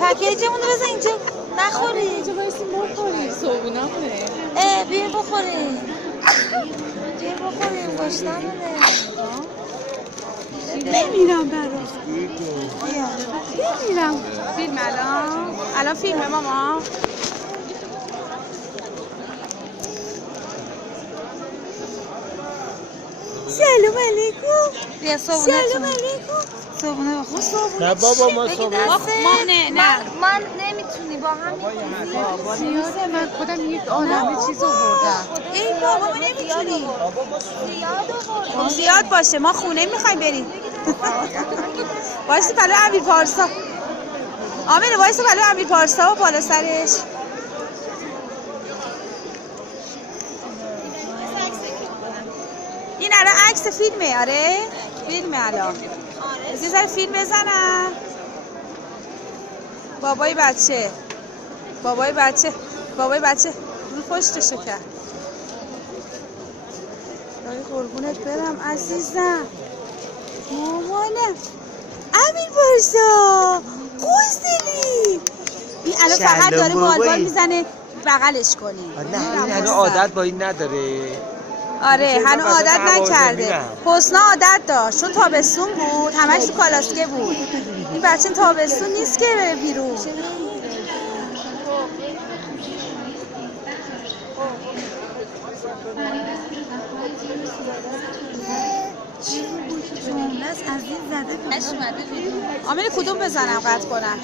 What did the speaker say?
پکیجمون رو بزن اینجا نخوری. اینجا بایستیم بخوریم صبحونمونه. بیا بخوریم. بیا بخوریم گشتمونه. بمیرم براش. بیا. بمیرم. فیلم الان فیلمه ماما. سلام علیکم. بیا صبحونه. سلام علیکم. صبحونه بخور. نه بابا ما صبحونه ما نه ما نمیتونی با هم میکنی. زیاده من خودم یک عالمه چیز آوردم. ای بابا ما نمیتونی. خب زیاد باشه ما خونه میخوایم بریم. وایسی پلو امیر پارسا. آمینه وایسی پلو امیر پارسا و بالا سرش. این الان عکس فیلمه. آره فیلمه الان. یه ذره فیلم بزنم. بابای بچه رو پشتشو کرد. داری قربونت برم عزیزم. مامانم امیر پارسا خوشدلی. این الان فقط داره بالبال میزنه بغلش کنی. نه این هنو عادت با این نداره. آره هنو عادت نکرده. حسنا عادت داشت چون تابستون بود همش تو کالاسکه بود. این بچه تابستون نیست که بره بیرون. از این زده آمین کدوم بزنم قطع کنم.